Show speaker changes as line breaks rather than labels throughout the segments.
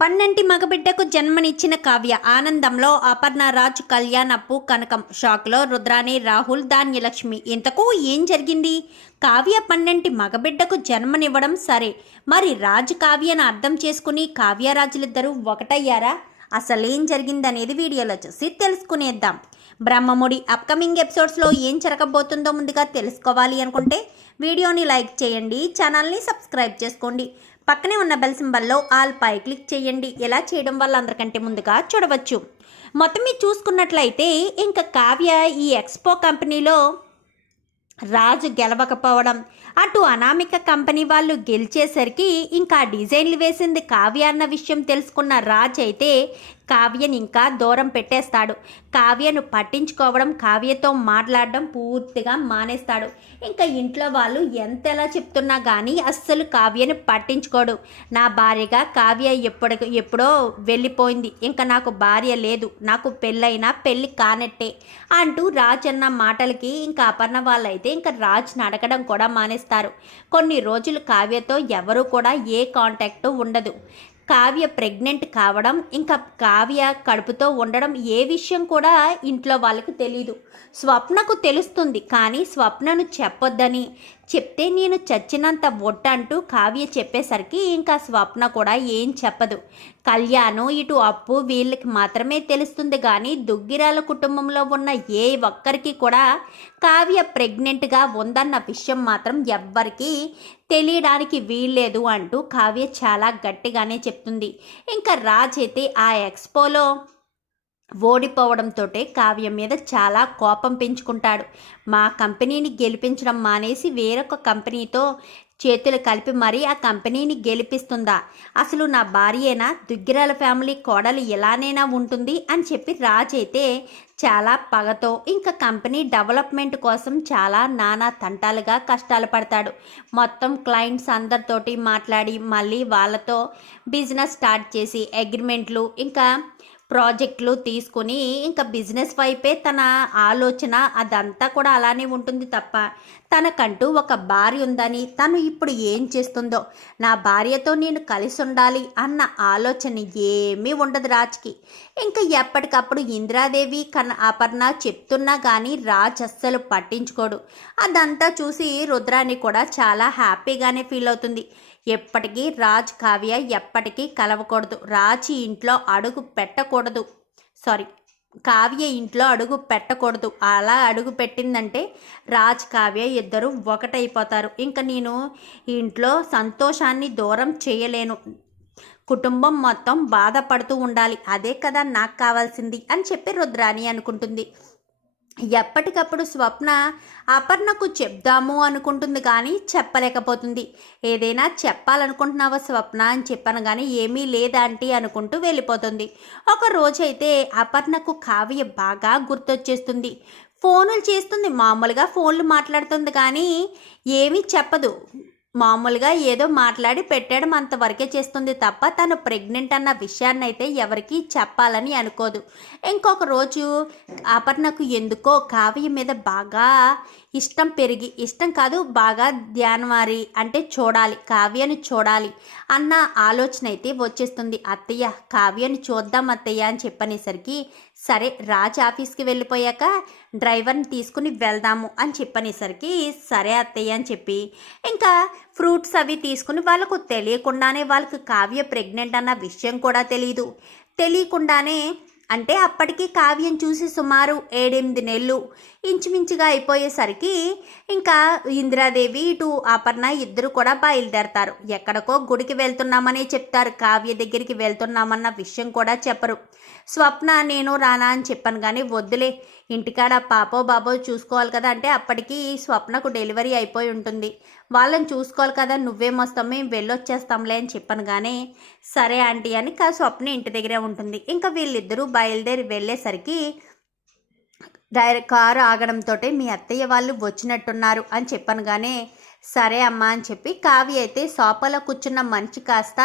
పన్నెంటి మగబిడ్డకు జన్మనిచ్చిన కావ్య ఆనందంలో అపర్ణ రాజ్ కళ్యాణ్ అప్పు కనకం. షాక్లో రుద్రాణి రాహుల్ ధాన్యలక్ష్మి. ఇంతకు ఏం జరిగింది? కావ్య పన్నెంటి మగబిడ్డకు జన్మనివ్వడం సరే. మరి రాజ్ కావ్యను అర్థం చేసుకుని కావ్యరాజులిద్దరూ ఒకటయ్యారా? అసలేం జరిగిందనేది వీడియోలో చూసి తెలుసుకునేద్దాం. బ్రహ్మముడి అప్కమింగ్ ఎపిసోడ్స్లో ఏం జరగబోతుందో ముందుగా తెలుసుకోవాలి అనుకుంటే వీడియోని లైక్ చేయండి ఛానల్ని సబ్స్క్రైబ్ చేసుకోండి. పక్కనే ఉన్న బెల్ సింబల్లో ఆల్ పై క్లిక్ చేయండి. ఎలా చేయడం వల్ల అందరికంటే ముందుగా చూడవచ్చు. మొత్తం మీరు చూసుకున్నట్లయితే ఇంకా కావ్య ఈ ఎక్స్పో కంపెనీలో రాజు గెలవకపోవడం అటు అనామిక కంపెనీ వాళ్ళు గెలిచేసరికి ఇంకా డిజైన్లు వేసింది కావ్య అన్న విషయం తెలుసుకున్న రాజ్ అయితే కావ్యని ఇంకా దూరం పెట్టేస్తాడు. కావ్యను పట్టించుకోవడం కావ్యతో మాట్లాడడం పూర్తిగా మానేస్తాడు. ఇంకా ఇంట్లో వాళ్ళు ఎంతలా చెప్తున్నా కానీ అస్సలు కావ్యను పట్టించుకోడు. నా భార్యగా కావ్య ఎప్పుడు ఎప్పుడో వెళ్ళిపోయింది. ఇంకా నాకు భార్య లేదు. నాకు పెళ్ళైనా పెళ్ళి కానట్టే అంటూ రాజ్ అన్న మాటలకి ఇంకా అపర్ణ వాళ్ళైతే ఇంకా రాజ్ నడకడం కూడా మానేస్తారు. కొన్ని రోజులు కావ్యతో ఎవరు కూడా ఏ కాంటాక్ట్ ఉండదు. కావ్య ప్రెగ్నెంట్ కావడం ఇంకా కావ్య కడుపుతో ఉండడం ఏ విషయం కూడా ఇంట్లో వాళ్ళకి తెలీదు. స్వప్నకు తెలుస్తుంది కానీ స్వప్నను చెప్పొద్దని చెప్తే నేను చచ్చినంత ఒట్టంటూ కావ్య చెప్పేసరికి ఇంకా స్వప్న కూడా ఏం చెప్పదు. కళ్యాణం ఇటు అప్పు వీళ్ళకి మాత్రమే తెలుస్తుంది కానీ దుగ్గిరాల కుటుంబంలో ఉన్న ఏ ఒక్కరికి కూడా కావ్య ప్రెగ్నెంట్గా ఉందన్న విషయం మాత్రం ఎవ్వరికీ తెలియడానికి వీల్లేదు అంటూ కావ్య చాలా గట్టిగానే చెప్తుంది. ఇంకా రాజ్ అయితే ఆ ఎక్స్పోలో ఓడిపోవడంతో కావ్యం మీద చాలా కోపం పెంచుకుంటాడు. మా కంపెనీని గెలిపించడం మానేసి వేరొక కంపెనీతో చేతులు కలిపి మరీ ఆ కంపెనీని గెలిపిస్తుందా? అసలు నా భార్యేనా? దుగ్గిరాల ఫ్యామిలీ కోడలు ఎలానైనా ఉంటుంది అని చెప్పి రాజ్ అయితే చాలా పగతో ఇంకా కంపెనీ డెవలప్మెంట్ కోసం చాలా నానా తంటాలుగా కష్టాలు పడతాడు. మొత్తం క్లయింట్స్ అందరితోటి మాట్లాడి మళ్ళీ వాళ్ళతో బిజినెస్ స్టార్ట్ చేసి అగ్రిమెంట్లు ఇంకా ప్రాజెక్టులు తీసుకొని ఇంకా బిజినెస్ వైపే తన ఆలోచన అదంతా కూడా అలానే ఉంటుంది తప్ప తనకంటూ ఒక భార్య ఉందని తను ఇప్పుడు ఏం చేస్తుందో నా భార్యతో నేను కలిసి ఉండాలి అన్న ఆలోచన ఏమీ ఉండదు రాజ్కి. ఇంకా ఎప్పటికప్పుడు ఇందిరాదేవి కన్ అపర్ణ చెప్తున్నా కానీ రాజ్ అస్సలు పట్టించుకోడు. అదంతా చూసి రుద్రాని కూడా చాలా హ్యాపీగానే ఫీల్ అవుతుంది. ఎప్పటికీ రాజ్ కావ్య ఎప్పటికీ కలవకూడదు. రాజ్ ఇంట్లో అడుగు పెట్టకూడదు. సారీ కావ్య ఇంట్లో అడుగు పెట్టకూడదు. అలా అడుగు పెట్టిందంటే రాజ్ కావ్య ఇద్దరు ఒకటైపోతారు. ఇంకా నేను ఇంట్లో సంతోషాన్ని దూరం చేయలేను. కుటుంబం మొత్తం బాధపడుతూ ఉండాలి. అదే కదా నాకు కావాల్సింది అని చెప్పి రుద్రాణి అనుకుంటుంది. ఎప్పటికప్పుడు స్వప్న అపర్ణకు చెప్దాము అనుకుంటుంది కానీ చెప్పలేకపోతుంది. ఏదైనా చెప్పాలనుకుంటున్నావా స్వప్న అని చెప్పాను కానీ ఏమీ లేదాంటి అనుకుంటూ వెళ్ళిపోతుంది. ఒక రోజైతే అపర్ణకు కావ్య బాగా గుర్తొచ్చేస్తుంది. ఫోనులు చేస్తుంది మామూలుగా ఫోన్లు మాట్లాడుతుంది కానీ ఏమీ చెప్పదు. మామూలుగా ఏదో మాట్లాడి పెట్టడం అంతవరకే చేస్తుంది తప్ప తను ప్రెగ్నెంట్ అన్న విషయాన్ని అయితే ఎవరికి చెప్పాలని అనుకోదు. ఇంకొక రోజు అపర్ణకు ఎందుకో కావ్య మీద బాగా ఇష్టం పెరిగి ఇష్టం కాదు బాగా ధ్యానవారి అంటే చూడాలి కావ్యను చూడాలి అన్న ఆలోచన అయితే వచ్చేస్తుంది. అత్తయ్య కావ్యను చూద్దాం అత్తయ్య అని చెప్పనేసరికి సరే రాజ్ ఆఫీస్కి వెళ్ళిపోయాక డ్రైవర్ని తీసుకుని వెళ్దాము అని చెప్పనేసరికి సరే అత్తయ్య అని చెప్పి ఇంకా ఫ్రూట్స్ అవి తీసుకుని వాళ్ళకు తెలియకుండానే వాళ్ళకి కావ్య ప్రెగ్నెంట్ అన్న విషయం కూడా తెలియదు తెలియకుండానే అంటే అప్పటికి కావ్యం చూసి సుమారు ఏడెనిమిది నెలలు ఇంచుమించుగా అయిపోయేసరికి ఇంకా ఇందిరాదేవి ఇటు అపర్ణ ఇద్దరు కూడా బయలుదేరతారు. ఎక్కడికో గుడికి వెళ్తున్నామని చెప్తారు. కావ్య దగ్గరికి వెళ్తున్నామన్న విషయం కూడా చెప్పరు. స్వప్న నేను రానా అని చెప్పాను కానీ వద్దులే. ఇంటికాడ పాపో బాబో చూసుకోవాలి కదా అంటే అప్పటికి స్వప్నకు డెలివరీ అయిపోయి ఉంటుంది. వాళ్ళని చూసుకోవాలి కదా నువ్వేమొస్తాం మేము వెళ్ళొచ్చేస్తాంలే అని చెప్పాను కానీ సరే ఆంటీ అని కా స్వప్న ఇంటి దగ్గరే ఉంటుంది. ఇంకా వీళ్ళిద్దరూ బయలుదేరి వెళ్ళేసరికి డైరెక్ట్ కారు ఆగడంతో మీ అత్తయ్య వాళ్ళు వచ్చినట్టున్నారు అని చెప్పను కానీ సరే అమ్మా అని చెప్పి కావి అయితే సోఫాలో కూర్చున్న మనిషి కాస్త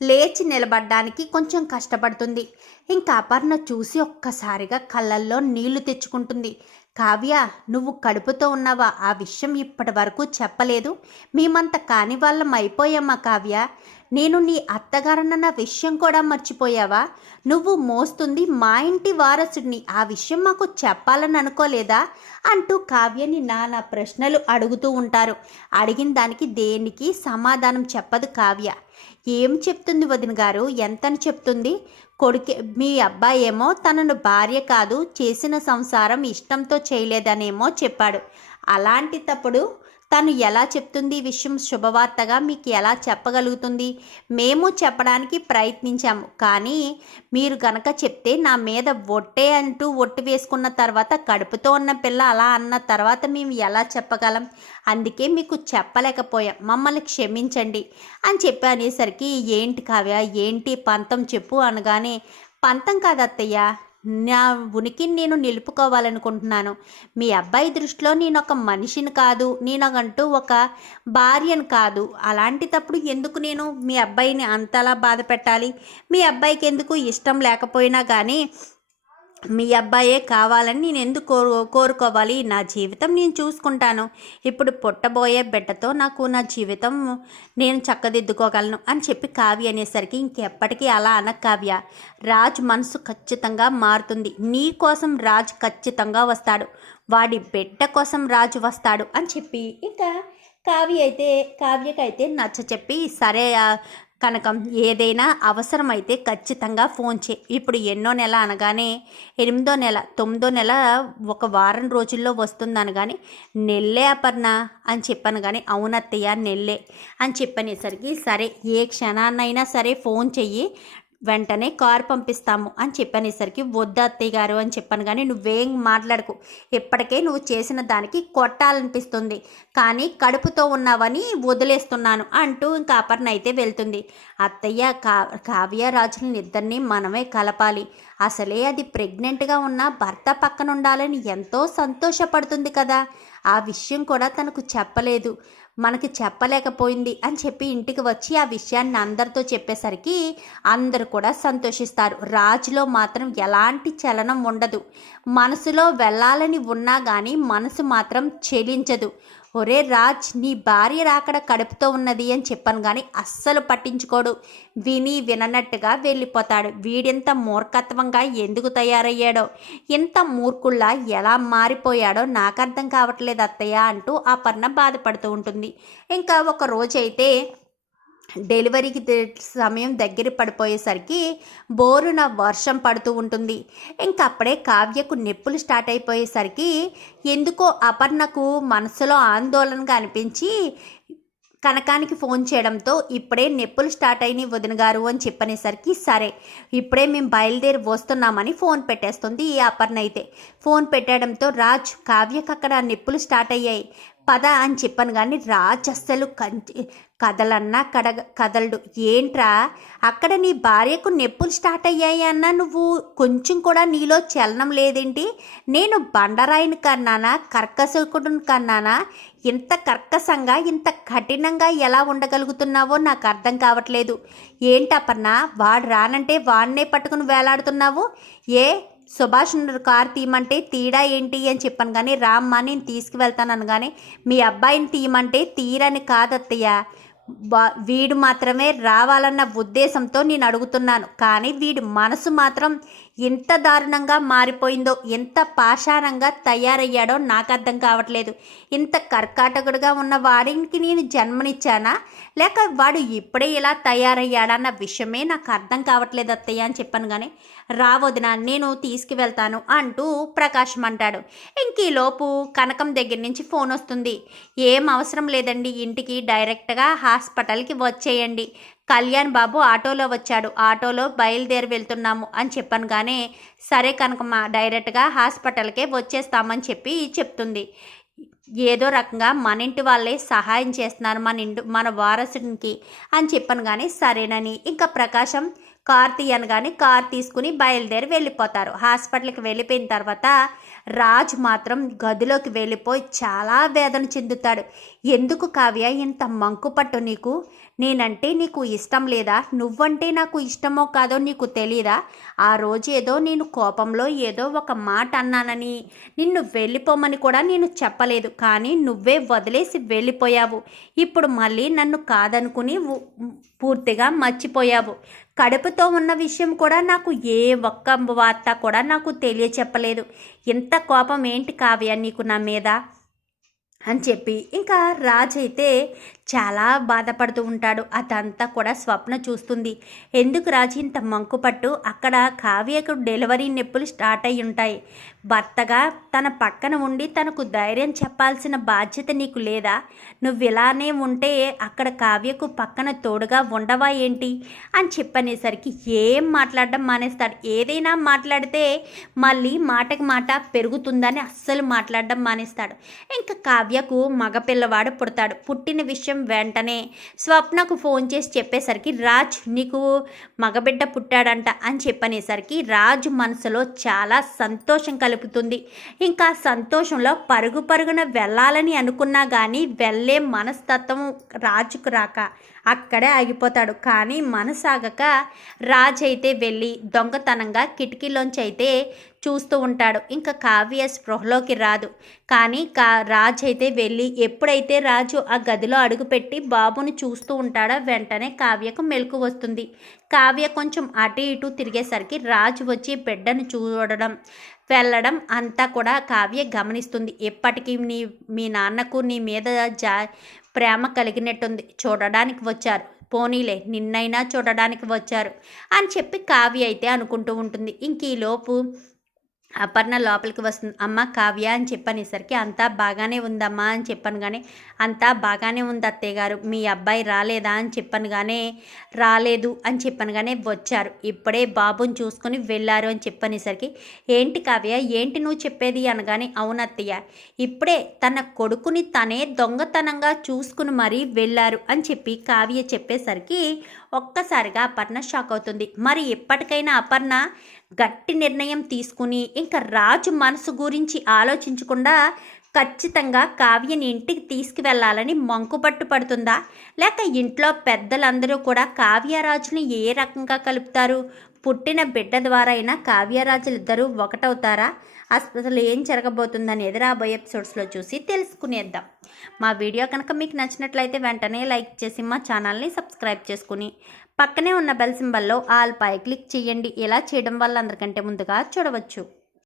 లేచి నిలబడడానికి కొంచెం కష్టపడుతుంది. ఇంకా అపర్ణ చూసి ఒక్కసారిగా కళ్ళల్లో నీళ్ళు తెచ్చుకుంటుంది. కావ్య నువ్వు కడుపుతో ఉన్నావా? ఆ విషయం ఇప్పటి వరకు చెప్పలేదు. మేమంత కాని వాళ్ళం అయిపోయామా కావ్య? నేను నీ అత్తగారన్న విషయం కూడా మర్చిపోయావా? నువ్వు మోస్తుంది మా ఇంటి వారసుడిని. ఆ విషయం మాకు చెప్పాలని అనుకోలేదా? అంటూ కావ్యని నానా ప్రశ్నలు అడుగుతూ ఉంటారు. అడిగిన దానికి దేనికి సమాధానం చెప్పదు కావ్య. ఏం చెప్తుంది వదిన గారు ఎంతని చెప్తుంది? కొడుకే మీ అబ్బాయి ఏమో తనను భార్య కాదు చేసిన సంసారం ఇష్టంతో చేయలేదనేమో చెప్పాడు. అలాంటి తప్పుడు తను ఎలా చెప్తుంది ఈ విషయం శుభవార్తగా మీకు ఎలా చెప్పగలుగుతుంది? మేము చెప్పడానికి ప్రయత్నించాము. కానీ మీరు గనక చెప్తే నా మీద ఒట్టే అంటూ ఒట్టు వేసుకున్న తర్వాత కడుపుతో ఉన్న పిల్ల అలా అన్న తర్వాత మేము ఎలా చెప్పగలం? అందుకే మీకు చెప్పలేకపోయాం. మమ్మల్ని క్షమించండి అని చెప్పి అనేసరికి ఏంటి కావ్య? ఏంటి? పంతం చెప్పు అనగానే పంతం కాదు నా ఉనికిని నేను నిలుపుకోవాలనుకుంటున్నాను. మీ అబ్బాయి దృష్టిలో నేను ఒక మనిషిని కాదు. నేనంటూ ఒక భార్యను కాదు. అలాంటి తప్పుడు ఎందుకు నేను మీ అబ్బాయిని అంతలా బాధ పెట్టాలి? మీ అబ్బాయికి ఎందుకు ఇష్టం లేకపోయినా కానీ మీ అబ్బాయే కావాలని నేను ఎందుకు కోరు కోరుకోవాలి? నా జీవితం నేను చూసుకుంటాను. ఇప్పుడు పుట్టబోయే బిడ్డతో నాకు నా జీవితం నేను చక్కదిద్దుకోగలను అని చెప్పి కావ్య అనేసరికి ఇంకెప్పటికీ అలా అన కావ్య. రాజ్ మనసు ఖచ్చితంగా మారుతుంది. నీ కోసం రాజ్ ఖచ్చితంగా వస్తాడు. వాడి బిడ్డ కోసం రాజు వస్తాడు అని చెప్పి ఇంకా కావ్య అయితే కావ్యకైతే నచ్చ చెప్పి సరే కనకం ఏదైనా అవసరమైతే ఖచ్చితంగా ఫోన్ చే ఇప్పుడు ఎన్నో నెల అనగానే ఎనిమిదో నెల తొమ్మిదో నెల ఒక వారం రోజుల్లో వస్తుంది అనగానే నెల్లే అపర్ణ అని చెప్పాను కానీ అవునత్తయ్య నెల్లే అని చెప్పనేసరికి సరే ఏ క్షణాన్నైనా సరే ఫోన్ చెయ్యి. వెంటనే కారు పంపిస్తాము అని చెప్పనేసరికి వద్దు అత్తయ్య గారు అని చెప్పాను కానీ నువ్వేం మాట్లాడకు. ఇప్పటికే నువ్వు చేసిన దానికి కొట్టాలనిపిస్తుంది. కానీ కడుపుతో ఉన్నావని వదిలేస్తున్నాను అంటూ ఇంకా అపర్ణ అయితే వెళ్తుంది. అత్తయ్య కా కావ్యరాజులని ఇద్దరిని మనమే కలపాలి. అసలే అది ప్రెగ్నెంట్గా ఉన్న భర్త పక్కన ఉండాలని ఎంతో సంతోషపడుతుంది కదా. ఆ విషయం కూడా తనకు చెప్పలేదు. మనకి చెప్పలేకపోయింది అని చెప్పి ఇంటికి వచ్చి ఆ విషయాన్ని అందరితో చెప్పేసరికి అందరూ కూడా సంతోషిస్తారు. రాజులో మాత్రం ఎలాంటి చలనం ఉండదు. మనసులో వెళ్ళాలని ఉన్నా కానీ మనసు మాత్రం చెలించదు. ఒరే రాజ్ నీ భార్య రాకడ కడుపుతో ఉన్నది అని చెప్పాను కానీ అస్సలు పట్టించుకోడు. విని విననట్టుగా వెళ్ళిపోతాడు. వీడింత మూర్ఖత్వంగా ఎందుకు తయారయ్యాడో? ఇంత మూర్ఖుల్లా ఎలా మారిపోయాడో నాకు అర్థం కావట్లేదు అత్తయ్య అంటూ ఆ బాధపడుతూ ఉంటుంది. ఇంకా ఒక రోజైతే డెలివరీకి సమయం దగ్గర పడిపోయేసరికి బోరున వర్షం పడుతూ ఉంటుంది. ఇంకా అప్పుడే కావ్యకు నొప్పులు స్టార్ట్ అయిపోయేసరికి ఎందుకో అపర్ణకు మనసులో ఆందోళనగా అనిపించి కనకానికి ఫోన్ చేయడంతో ఇప్పుడే నొప్పులు స్టార్ట్ అయినాయి వదిన గారు అని చెప్పనేసరికి సరే ఇప్పుడే మేము బయలుదేరి వస్తున్నామని ఫోన్ పెట్టేస్తుంది ఈ అపర్ణ అయితే. ఫోన్ పెట్టడంతో రాజ్ కావ్యకు అక్కడ నొప్పులు స్టార్ట్ అయ్యాయి. పద అని చెప్పాను కానీ రాజ్ అస్సలు కంటి కదలన్నా కడగ కదలడు. ఏంట్రా? అక్కడ నీ భార్యకు నొప్పులు స్టార్ట్ అయ్యాయి అన్నా నువ్వు కొంచెం కూడా నీలో చలనం లేదేంటి? నేను బండరాయిని కన్నానా? కర్కశకుడుని కన్నానా? ఇంత కర్కశంగా ఇంత కఠినంగా ఎలా ఉండగలుగుతున్నావో నాకు అర్థం కావట్లేదు. ఏంటప్పన్నా వాడు రానంటే వాడినే పట్టుకుని వేలాడుతున్నావు? ఏ? సుభాష్ కార్ తీయమంటే తీడా ఏంటి అని చెప్పాను కానీ రామ్మా నేను తీసుకువెళ్తాను అనగానే మీ అబ్బాయిని తీయమంటే తీరని కాదత్తయ్య. వీడు మాత్రమే రావాలన్న ఉద్దేశంతో నేను అడుగుతున్నాను. కానీ వీడి మనసు మాత్రం ఎంత దారుణంగా మారిపోయిందో ఎంత పాషాణంగా తయారయ్యాడో నాకు అర్థం కావట్లేదు. ఇంత కర్కాటకుడుగా ఉన్న వాడికి నేను జన్మనిచ్చానా? లేక వాడు ఇప్పుడే ఇలా తయారయ్యాడన్న విషయమే నాకు అర్థం కావట్లేదు అత్తయ్య అని చెప్పాను కానీ రావద్దునా నేను తీసుకువెళ్తాను అంటూ ప్రకాశం అంటాడు. ఇంక కనకం దగ్గర నుంచి ఫోన్ వస్తుంది. ఏం అవసరం లేదండి ఇంటికి డైరెక్ట్గా హాస్పిటల్కి వచ్చేయండి. కళ్యాణ్ బాబు ఆటోలో వచ్చాడు. ఆటోలో బయలుదేరి వెళ్తున్నాము అని చెప్పాను కానీ సరే కనకమ్మ డైరెక్ట్గా హాస్పిటల్కే వచ్చేస్తామని చెప్పి చెప్తుంది. ఏదో రకంగా మన ఇంటి వాళ్ళే సహాయం చేస్తున్నారు మన ఇంటి మన వారసుడికి అని చెప్పాను కానీ సరేనని. ఇంకా ప్రకాశం కార్ తీయనగానే కార్ తీసుకుని బయలుదేరి వెళ్ళిపోతారు. హాస్పిటల్కి వెళ్ళిపోయిన తర్వాత రాజ్ మాత్రం గదిలోకి వెళ్ళిపోయి చాలా వేదన చెందుతాడు. ఎందుకు కావ్య ఇంత మంకు పట్టు నీకు? నేనంటే నీకు ఇష్టం లేదా? నువ్వంటే నాకు ఇష్టమో కాదో నీకు తెలీదా? ఆ రోజు ఏదో నేను కోపంలో ఏదో ఒక మాట అన్నానని. నిన్ను వెళ్ళిపోమని కూడా నేను చెప్పలేదు. కానీ నువ్వే వదిలేసి వెళ్ళిపోయావు. ఇప్పుడు మళ్ళీ నన్ను కాదనుకుని పూర్తిగా మర్చిపోయావు. కడుపుతో ఉన్న విషయం కూడా నాకు ఏ ఒక్క వార్త కూడా నాకు తెలియచెప్పలేదు. ఇంత కోపం ఏంటి కావ్య నీకు నా మీద? అని చెప్పి ఇంకా రాజు అయితే చాలా బాధపడుతూ ఉంటాడు. అదంతా కూడా స్వప్న చూస్తుంది. ఎందుకు రాజు ఇంత మంకుపట్టు అక్కడ కావ్యకు డెలివరీ నొప్పులు స్టార్ట్ అయి ఉంటాయి. భర్తగా తన పక్కన ఉండి తనకు ధైర్యం చెప్పాల్సిన బాధ్యత నీకు లేదా? నువ్వు ఇలానే ఉంటే అక్కడ కావ్యకు పక్కన తోడుగా ఉండవా ఏంటి? అని చెప్పనేసరికి ఏం మాట్లాడడం మానేస్తాడు. ఏదైనా మాట్లాడితే మళ్ళీ మాటకి మాట పెరుగుతుందని అస్సలు మాట్లాడడం మానేస్తాడు. ఇంకా కావ్యకు మగపిల్లవాడు పుడతాడు. పుట్టిన విషయం వెంటనే స్వప్నకు ఫోన్ చేసి చెప్పేసరికి రాజ్ నీకు మగబిడ్డ పుట్టాడంట అని చెప్పనేసరికి రాజు మనసులో చాలా సంతోషం కలుగుతుంది ఇంకా సంతోషంలో పరుగు పరుగున వెళ్ళాలని అనుకున్నా కానీ వెళ్ళే మనస్తత్వం రాజుకు రాక అక్కడే ఆగిపోతాడు. కానీ మనసాగక రాజ్ అయితే వెళ్ళి దొంగతనంగా కిటికీలోంచి అయితే చూస్తూ ఉంటాడు. ఇంకా కావ్య స్పృహలోకి రాదు. కానీ కా రాజ్ అయితే వెళ్ళి ఎప్పుడైతే రాజు ఆ గదిలో అడుగుపెట్టి బాబుని చూస్తూ ఉంటాడో వెంటనే కావ్యకు మెలకు వస్తుంది. కావ్య కొంచెం అటు ఇటు తిరిగేసరికి రాజు వచ్చి బిడ్డను చూడడం వెళ్ళడం అంతా కూడా కావ్య గమనిస్తుంది. ఎప్పటికీ నీ మీ నాన్నకు నీ మీద జా ప్రేమ కలిగినట్టుంది. చూడడానికి వచ్చారు. పోనీలే నిన్నైనా చూడడానికి వచ్చారు అని చెప్పి కావ్య అయితే అనుకుంటూ ఉంటుంది. ఇంక ఈలోపు అపర్ణ లోపలికి వస్తుంది. అమ్మ కావ్య అని చెప్పనేసరికి అంతా బాగానే ఉందమ్మా అని చెప్పాను కానీ అంతా బాగానే ఉంది అత్తయ్య గారు మీ అబ్బాయి రాలేదా అని చెప్పాను కానీ రాలేదు అని చెప్పాను కానీ వచ్చారు. ఇప్పుడే బాబుని చూసుకొని వెళ్ళారు అని చెప్పనేసరికి ఏంటి కావ్య ఏంటి నువ్వు చెప్పేది అనగానే అవునత్తయ్య ఇప్పుడే తన కొడుకుని తనే దొంగతనంగా చూసుకుని మరీ వెళ్ళారు అని చెప్పి కావ్య చెప్పేసరికి ఒక్కసారిగా అపర్ణ షాక్ అవుతుంది. మరి ఎప్పటికైనా అపర్ణ గట్టి నిర్ణయం తీసుకుని ఇంకా రాజు మనసు గురించి ఆలోచించకుండా ఖచ్చితంగా కావ్యని ఇంటికి తీసుకువెళ్ళాలని మంకుపట్టు పడుతుందా? లేక ఇంట్లో పెద్దలందరూ కూడా కావ్యరాజుని ఏ రకంగా కలుపుతారు? పుట్టిన బిడ్డ ద్వారా అయినా కావ్యరాజులు ఇద్దరూ ఒకటవుతారా? అసలు ఏం జరగబోతుందనేది ఎదురాబోయే ఎపిసోడ్స్లో చూసి తెలుసుకునేద్దాం. మా వీడియో కనుక మీకు నచ్చినట్లయితే వెంటనే లైక్ చేసి మా ఛానల్ని సబ్స్క్రైబ్ చేసుకుని పక్కనే ఉన్న బెల్ సింబల్లో ఆల్ పై క్లిక్ చేయండి. ఇలా చేయడం వల్ల అందరికంటే ముందుగా చూడవచ్చు.